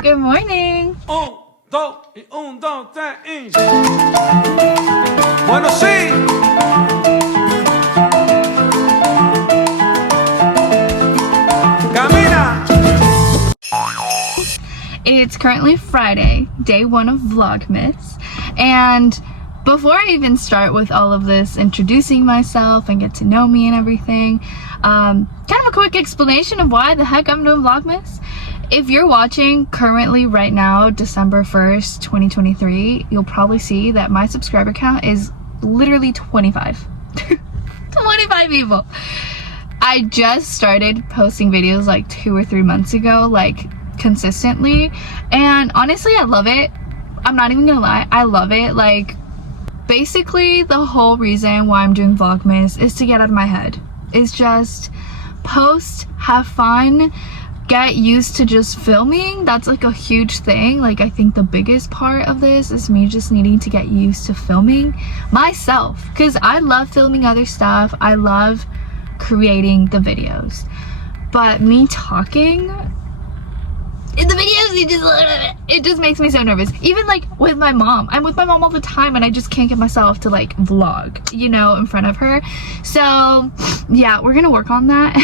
Good morning. Bueno, sí. Camina. It's currently Friday, day 1 of Vlogmas, and before I even start with all of this, introducing myself and get to know me and everything, kind of a quick explanation of why the heck I'm doing Vlogmas. If you're watching currently right now, December 1st, 2023, you'll probably see that my subscriber count is literally 25. 25 people. I just started posting videos like 2 or 3 months ago, like consistently, and honestly I love it. I'm not even gonna lie, I love it. Like, basically the whole reason why I'm doing Vlogmas is to get out of my head. It's just post, have fun, get used to just filming. That's like a huge thing. Like, I think the biggest part of this is me just needing to get used to filming myself, because I love filming other stuff, I love creating the videos, but me talking in the videos, it just makes me so nervous. Even like with my mom, I'm with my mom all the time and I just can't get myself to like vlog, you know, in front of her. So yeah, we're gonna work on that.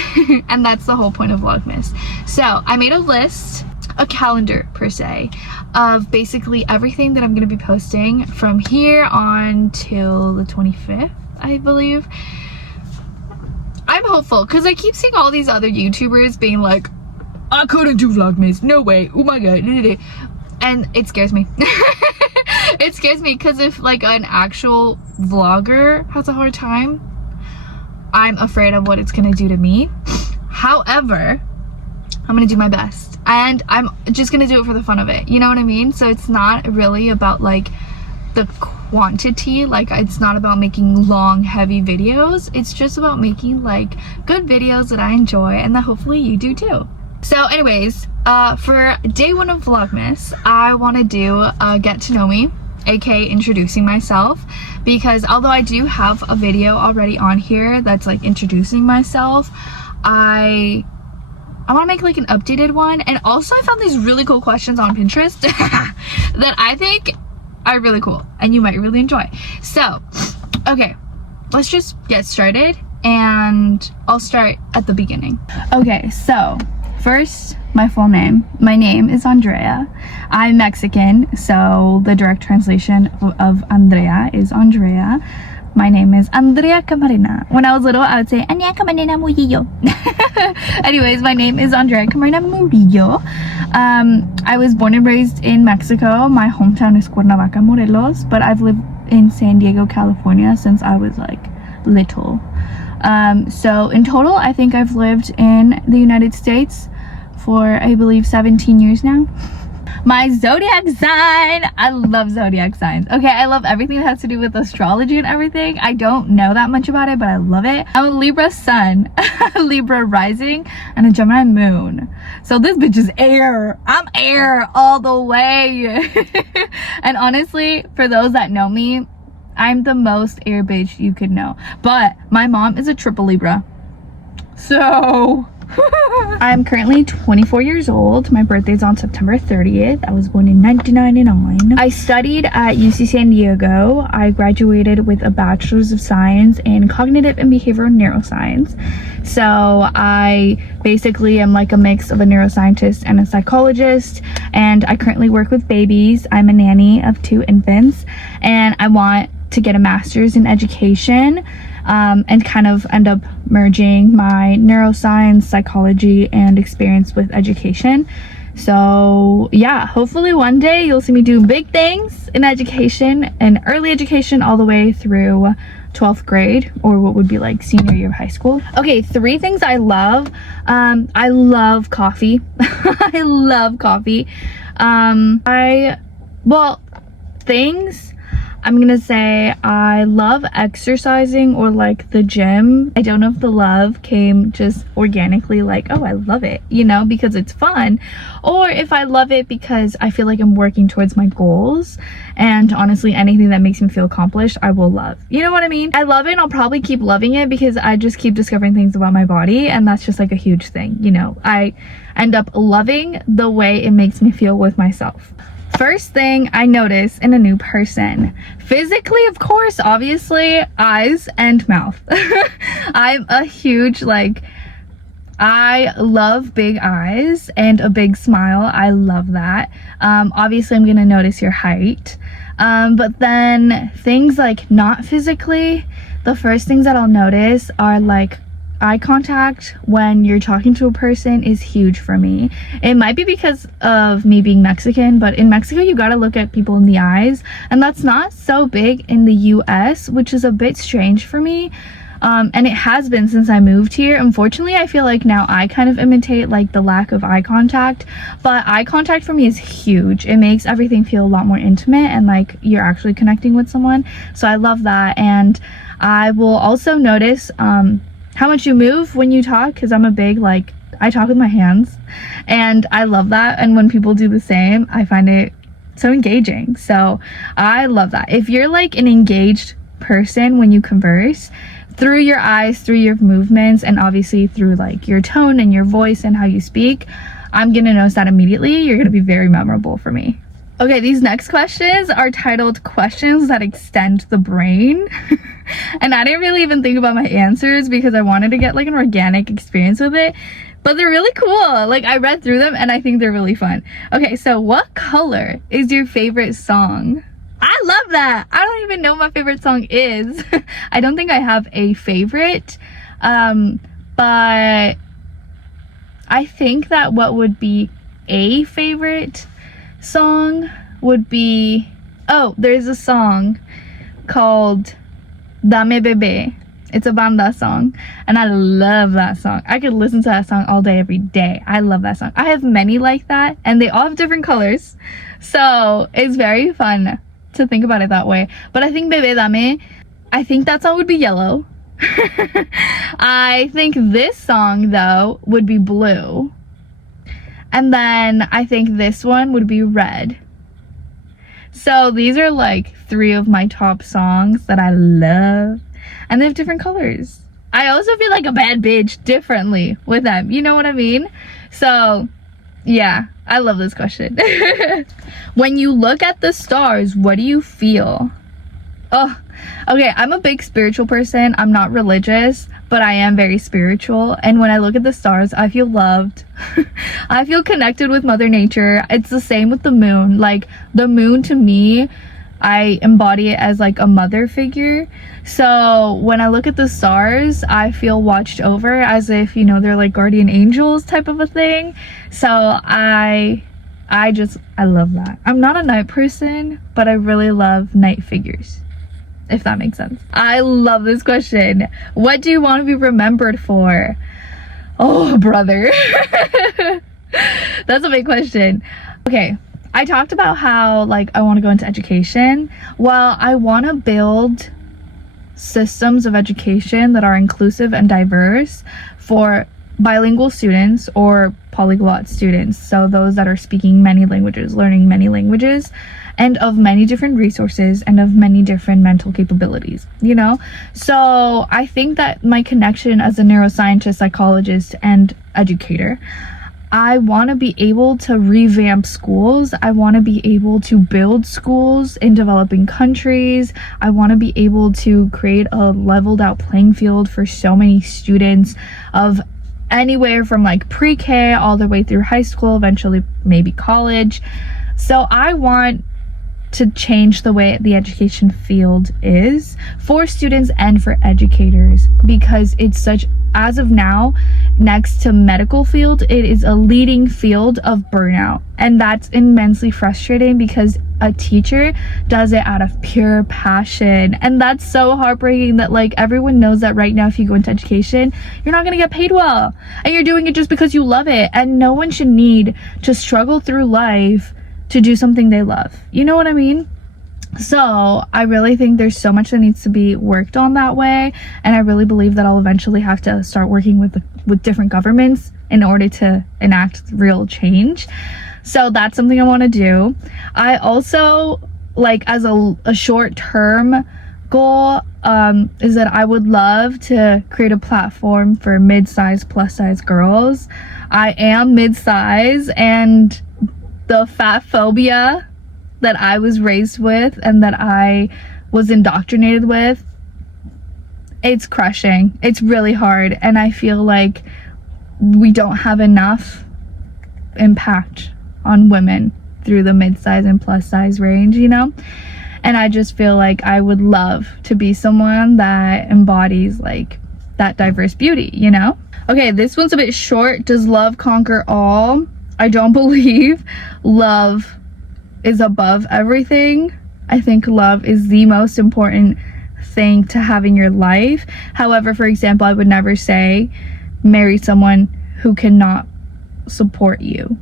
And that's the whole point of Vlogmas. So I made a list, a calendar per se, of basically everything that I'm gonna be posting from here on till the 25th, I believe. I'm hopeful because I keep seeing all these other YouTubers being like, I couldn't do Vlogmas, no way, oh my god, and it scares me. It scares me because if like an actual vlogger has a hard time, I'm afraid of what it's gonna do to me. However, I'm gonna do my best, and I'm just gonna do it for the fun of it, you know what I mean? So it's not really about like the quantity, like it's not about making long heavy videos, it's just about making like good videos that I enjoy and that hopefully you do too. So anyways, for day 1 of Vlogmas, I want to do get to know me, aka introducing myself, because although I do have a video already on here that's like introducing myself, I want to make like an updated one. And also I found these really cool questions on Pinterest that I think are really cool and you might really enjoy. So okay, let's just get started and I'll start at the beginning. Okay, so first, my full name. My name is Andrea. I'm Mexican, so the direct translation of Andrea is Andrea. My name is Andrea Camarena. When I was little, I would say Andrea Camarena Murillo. Anyways, my name is Andrea Camarena Murillo. I was born and raised in Mexico. My hometown is Cuernavaca, Morelos, but I've lived in San Diego, California since I was like little. So in total, I think I've lived in the United States for, I believe, 17 years now. My zodiac sign, I love zodiac signs. Okay, I love everything that has to do with astrology and everything. I don't know that much about it, but I love it. I'm a Libra sun, a Libra rising, and a Gemini moon. So this bitch is air. I'm air all the way. And honestly, for those that know me, I'm the most air bitch you could know. But my mom is a triple Libra. So I'm currently 24 years old. My birthday's on September 30th. I was born in 1999. I studied at UC San Diego. I graduated with a bachelor's of science in cognitive and behavioral neuroscience. So I basically am like a mix of a neuroscientist and a psychologist, and I currently work with babies. I'm a nanny of 2 infants, and I want to get a master's in education, and kind of end up merging my neuroscience, psychology, and experience with education. So yeah, hopefully one day you'll see me do big things in education, and early education all the way through 12th grade, or what would be like senior year of high school. Okay, 3 things I love. I love coffee. I love coffee. I'm gonna say I love exercising or like the gym. I don't know if the love came just organically, like, oh, I love it, you know, because it's fun, or if I love it because I feel like I'm working towards my goals. And honestly, anything that makes me feel accomplished, I will love. You know what I mean? I love it and I'll probably keep loving it because I just keep discovering things about my body, and that's just like a huge thing, you know. I end up loving the way it makes me feel with myself. First thing I notice in a new person, physically, of course, obviously, eyes and mouth. I'm a huge, like, I love big eyes and a big smile. I love that. Obviously, I'm gonna notice your height. But then things like not physically, the first things that I'll notice are like eye contact when you're talking to a person is huge for me. It might be because of me being Mexican, but in Mexico you gotta look at people in the eyes, and that's not so big in the US, which is a bit strange for me. And it has been since I moved here. Unfortunately, I feel like now I kind of imitate like the lack of eye contact, but eye contact for me is huge. It makes everything feel a lot more intimate and like you're actually connecting with someone. So I love that. And I will also notice how much you move when you talk, because I'm a big, like, I talk with my hands and I love that. And when people do the same, I find it so engaging. So I love that. If you're like an engaged person when you converse, through your eyes, through your movements, and obviously through like your tone and your voice and how you speak, I'm gonna notice that immediately. You're gonna be very memorable for me. Okay, these next questions are titled questions that extend the brain. And I didn't really even think about my answers because I wanted to get like an organic experience with it, but they're really cool. Like, I read through them and I think they're really fun. Okay, so what color is your favorite song? I love that. I don't even know what my favorite song is. I don't think I have a favorite, but I think that what would be a favorite song would be, oh, there's a song called Dame Bebe. It's a banda song and I love that song. I could listen to that song all day, every day. I love that song. I have many like that and they all have different colors, so it's very fun to think about it that way. But I think Bebe Dame, I think that song would be yellow. I think this song though would be blue, and then I think this one would be red. So these are like 3 of my top songs that I love, and they have different colors. I also feel like a bad bitch differently with them, you know what I mean? So yeah, I love this question. When you look at the stars, what do you feel? Oh, okay, I'm a big spiritual person. I'm not religious, but I am very spiritual. And when I look at the stars, I feel loved. I feel connected with Mother Nature. It's the same with the moon. Like, the moon to me, I embody it as like a mother figure. So when I look at the stars, I feel watched over as if, you know, they're like guardian angels type of a thing. So I love that. I'm not a night person, but I really love night figures, if that makes sense. I love this question. What do you want to be remembered for? Oh, brother. That's a big question. Okay, I talked about how like I want to go into education. Well, I want to build systems of education that are inclusive and diverse for bilingual students or polyglot students, so those that are speaking many languages, learning many languages, and of many different resources and of many different mental capabilities, you know? So I think that my connection as a neuroscientist, psychologist, and educator, I want to be able to revamp schools. I want to be able to build schools in developing countries. I want to be able to create a leveled out playing field for so many students of anywhere from like pre-K all the way through high school, eventually maybe college. So I want to change the way the education field is for students and for educators, because it's such, as of now, next to medical field, it is a leading field of burnout, and that's immensely frustrating because a teacher does it out of pure passion, and that's so heartbreaking that like everyone knows that right now if you go into education you're not going to get paid well, and you're doing it just because you love it, and no one should need to struggle through life to do something they love, you know what I mean? So I really think there's so much that needs to be worked on that way, and I really believe that I'll eventually have to start working with different governments in order to enact real change. So that's something I want to do. I also, like, as a short-term goal, is that I would love to create a platform for mid-size, plus-size girls. I am mid-size, and the fat phobia that I was raised with and that I was indoctrinated with, it's crushing. It's really hard, and I feel like we don't have enough impact on women through the mid-size and plus size range, you know? And I just feel like I would love to be someone that embodies like that diverse beauty, you know? Okay, this one's a bit short. Does love conquer all? I don't believe love is above everything. I think love is the most important thing to have in your life. However, for example, I would never say marry someone who cannot support you.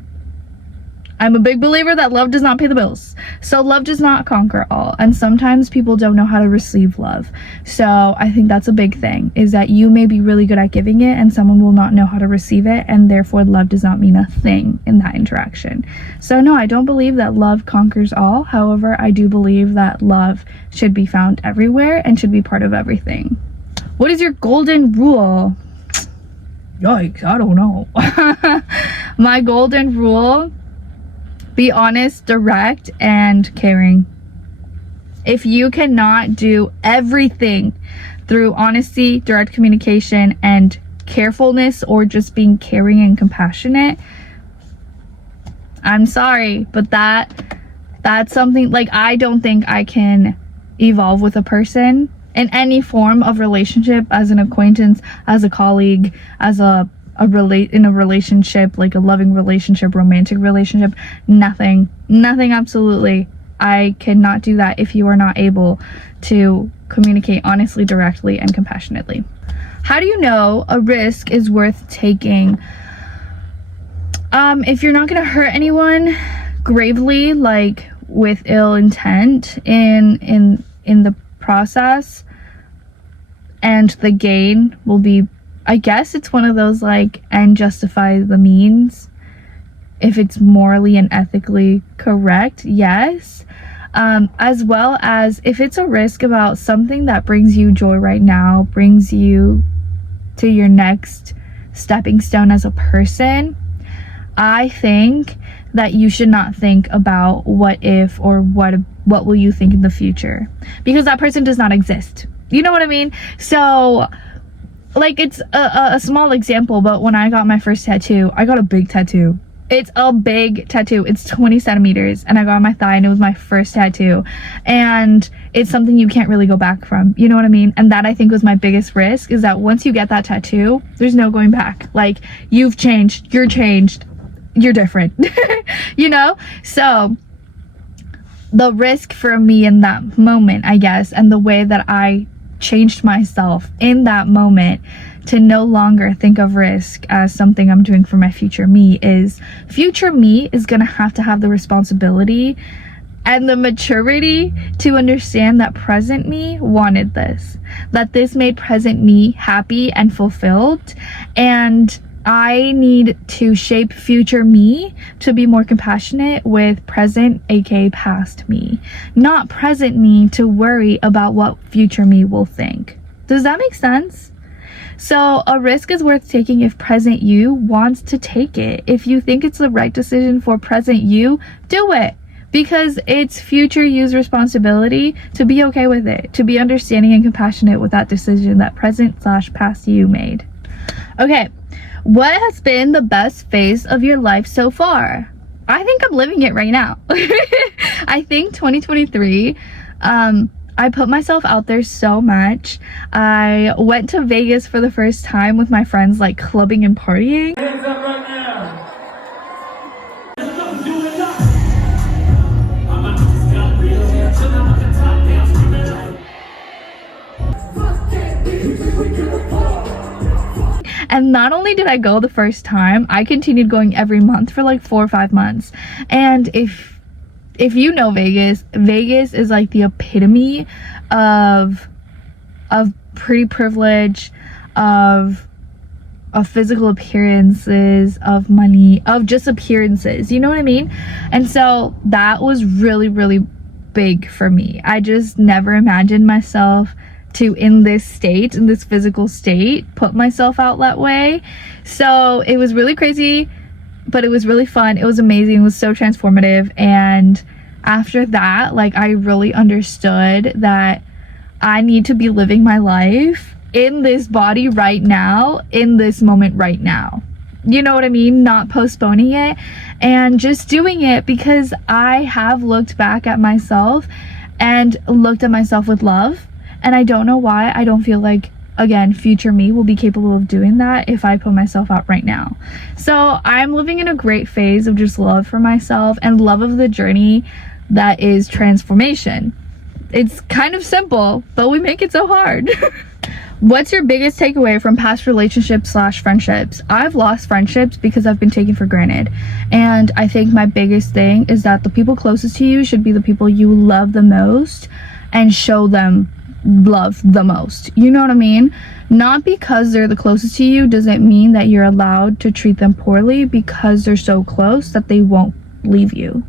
I'm a big believer that love does not pay the bills. So love does not conquer all. And sometimes people don't know how to receive love. So I think that's a big thing, is that you may be really good at giving it and someone will not know how to receive it, and therefore love does not mean a thing in that interaction. So no, I don't believe that love conquers all. However, I do believe that love should be found everywhere and should be part of everything. What is your golden rule? Yikes, I don't know. My golden rule: be honest, direct, and caring. If you cannot do everything through honesty, direct communication, and carefulness, or just being caring and compassionate, I'm sorry, but that's something, like, I don't think I can evolve with a person in any form of relationship, as an acquaintance, as a colleague, as in a relationship, like a loving relationship, romantic relationship. Nothing absolutely. I cannot do that if you are not able to communicate honestly, directly, and compassionately. How do you know a risk is worth taking? If you're not gonna hurt anyone gravely, like with ill intent in the process, and the gain will be, I guess it's one of those like, end justifies the means. If it's morally and ethically correct, yes. As well as if it's a risk about something that brings you joy right now, brings you to your next stepping stone as a person, I think that you should not think about what if or what will you think in the future, because that person does not exist. You know what I mean? So, like, it's a small example, but when I got my first tattoo, I got a big tattoo. It's a big tattoo. It's 20 centimeters, and I got on my thigh, and it was my first tattoo. And it's something you can't really go back from. You know what I mean? And that, I think, was my biggest risk, is that once you get that tattoo, there's no going back. Like, you've changed, you're different, you know? So the risk for me in that moment, I guess, and the way that I changed myself in that moment to no longer think of risk as something I'm doing for my future me, is future me is gonna have to have the responsibility and the maturity to understand that present me wanted this, that this made present me happy and fulfilled, and I need to shape future me to be more compassionate with present, aka past me, not present me to worry about what future me will think. Does that make sense? So a risk is worth taking if present you wants to take it. If you think it's the right decision for present you, do it, because it's future you's responsibility to be okay with it, to be understanding and compassionate with that decision that present/past you made. Okay. What has been the best phase of your life so far? I think I'm living it right now. I think 2023, I put myself out there so much. I went to Vegas for the first time with my friends, like clubbing and partying. Hands up right now. And not only did I go the first time, I continued going every month for like 4 or 5 months. And if if you know Vegas, Vegas is like the epitome of pretty privilege, of physical appearances, of money, of just appearances, you know what I mean? And so that was really, really big for me. I just never imagined myself to, in this state, in this physical state, put myself out that way. So it was really crazy, but it was really fun. It was amazing. It was so transformative. And after that, like, I really understood that I need to be living my life in this body right now, in this moment right now. You know what I mean? Not postponing it and just doing it, because I have looked back at myself and looked at myself with love. And I don't know why I don't feel like, again, future me will be capable of doing that if I put myself out right now. So I'm living in a great phase of just love for myself and love of the journey that is transformation. It's kind of simple, but we make it so hard. What's your biggest takeaway from past relationships / friendships? I've lost friendships because I've been taken for granted. And I think my biggest thing is that the people closest to you should be the people you love the most and show them love the most. You know what I mean? Not because they're the closest to you doesn't mean that you're allowed to treat them poorly because they're so close that they won't leave you.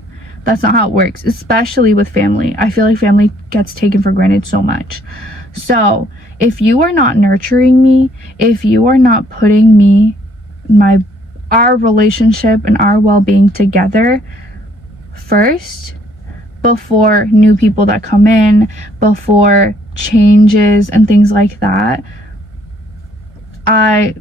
That's not how it works, especially with family. I feel like family gets taken for granted so much. So if you are not nurturing me, if you are not putting me, our relationship and our well-being together first, before new people that come in, before changes and things like that, I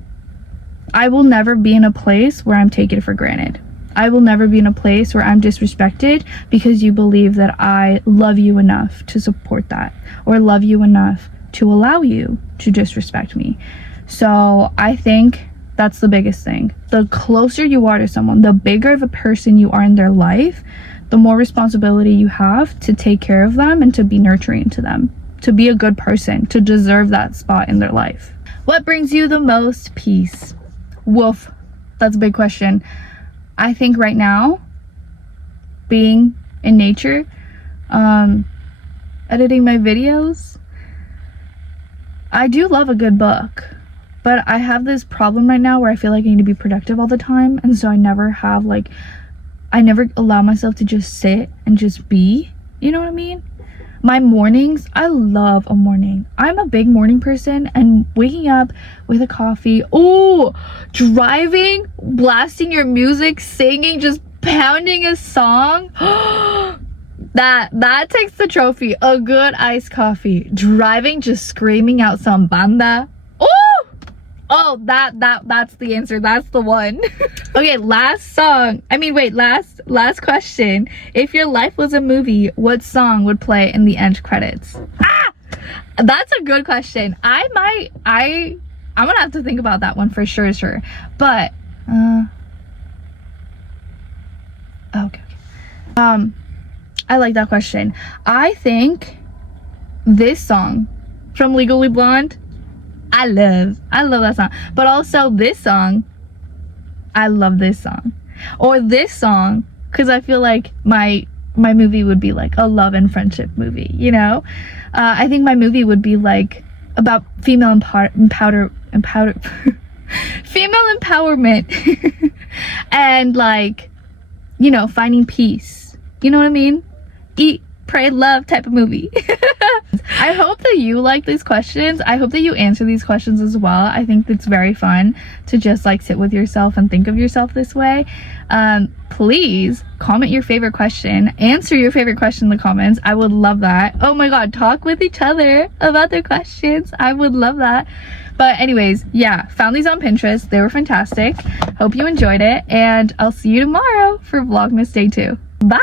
will never be in a place where I'm taken for granted. I will never be in a place where I'm disrespected because you believe that I love you enough to support that, or love you enough to allow you to disrespect me. So I think that's the biggest thing. The closer you are to someone, the bigger of a person you are in their life, the more responsibility you have to take care of them and to be nurturing to them, to be a good person, to deserve that spot in their life. What brings you the most peace? Woof, that's a big question. I think right now, being in nature, editing my videos. I do love a good book, but I have this problem right now where I feel like I need to be productive all the time, and so I never allow myself to just sit and just be, you know what I mean? My mornings, I love a morning. I'm a big morning person, and waking up with a coffee, driving, blasting your music, singing, just pounding a song, that takes the trophy. A good iced coffee. Driving, just screaming out some banda. That's the answer. That's the one. Okay, last question. If your life was a movie, what song would play in the end credits? That's a good question. I'm gonna have to think about that one for sure. But okay. I like that question. I think this song from Legally Blonde, I love that song. But also this song, I love this song. Or this song, because I feel like my movie would be like a love and friendship movie, you know? I think my movie would be like about female female empowerment and, like, you know, finding peace. You know what I mean? Eat, pray, love type of movie. I hope that you like these questions. I hope that you answer these questions as well. I think it's very fun to just like sit with yourself and think of yourself this way. Please comment your favorite question, answer your favorite question in the comments. I would love that. Oh my god, talk with each other about their questions. I would love that. But anyways, yeah, found these on Pinterest. They were fantastic. Hope you enjoyed it, and I'll see you tomorrow for Vlogmas Day 2. Bye.